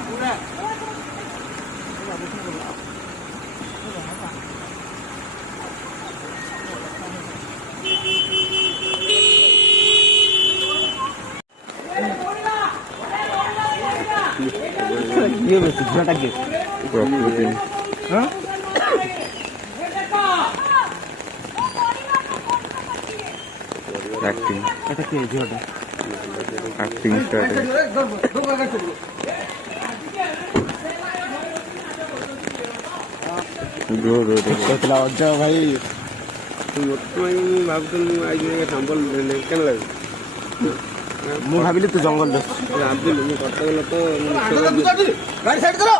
पूरा ये बस झटा के प्रकृति हां एक्टिंग এটা কি झटा एक्टिंग स्टार्ट दो तो लज्जा भाई भावुँ आज संबल केन लगे ମୁଁ ଭାବିଲି ତୁ ଜଙ୍ଗଲ ଭାବିଲି ମୁଁ କଟକ ଲୋକ ଗାଡ଼ି ସାଇଡ୍ କର